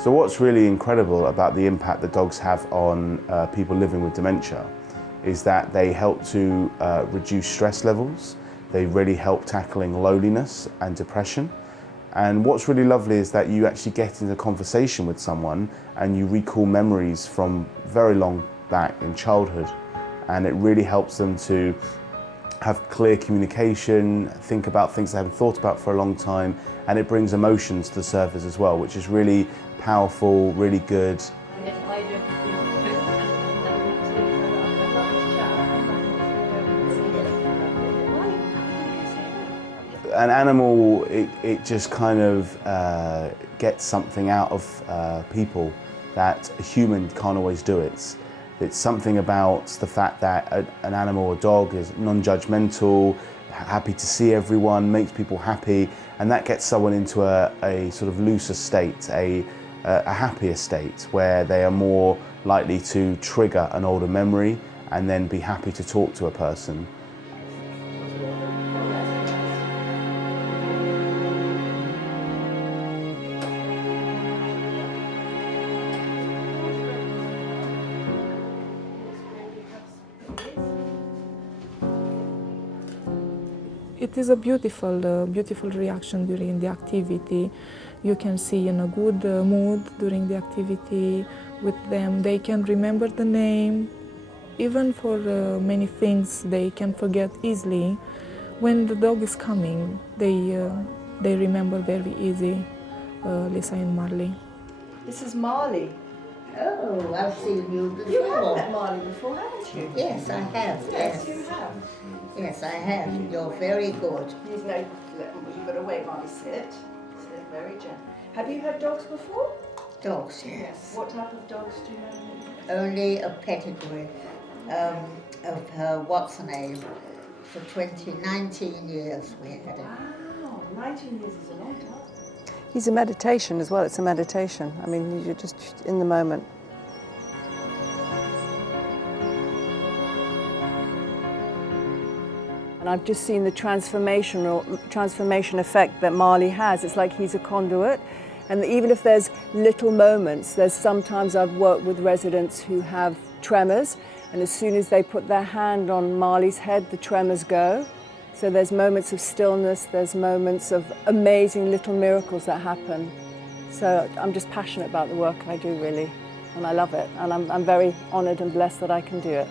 So what's really incredible about the impact that dogs have on people living with dementia is that they help to reduce stress levels. They really help tackling loneliness and depression. And what's really lovely is that you actually get into conversation with someone and you recall memories from very long back in childhood. And it really helps them to have clear communication, think about things they haven't thought about for a long time, and it brings emotions to the surface as well, which is really powerful, really good. An animal, it just kind of gets something out of people that a human can't always do. It's something about the fact that an animal or dog is non-judgmental, happy to see everyone, makes people happy, and that gets someone into a sort of looser state, a happier state, where they are more likely to trigger an older memory and then be happy to talk to a person. It is a beautiful reaction during the activity. You can see in a good mood during the activity with them. They can remember the name. Even for many things they can forget easily. When the dog is coming, they remember very easy, Lisa and Marley. This is Marley. Oh, I've seen you before. You have met Marley before, haven't you? Yes, I have. Yes, you have. Yes, I have. You're very good. You've got to wait, Marley. Sit very gentle. Have you had dogs before? Dogs, yes. What type of dogs do you have? Only a pedigree of her, what's her name, for 19 years we had it. Wow, 19 years is a long time. It's a meditation as well, it's a meditation. I mean, you're just in the moment. And I've just seen the transformation effect that Marley has. It's like he's a conduit. And even if there's little moments, there's sometimes I've worked with residents who have tremors, and as soon as they put their hand on Marley's head, the tremors go. So there's moments of stillness, there's moments of amazing little miracles that happen. So I'm just passionate about the work I do, really, and I love it. And I'm very honoured and blessed that I can do it.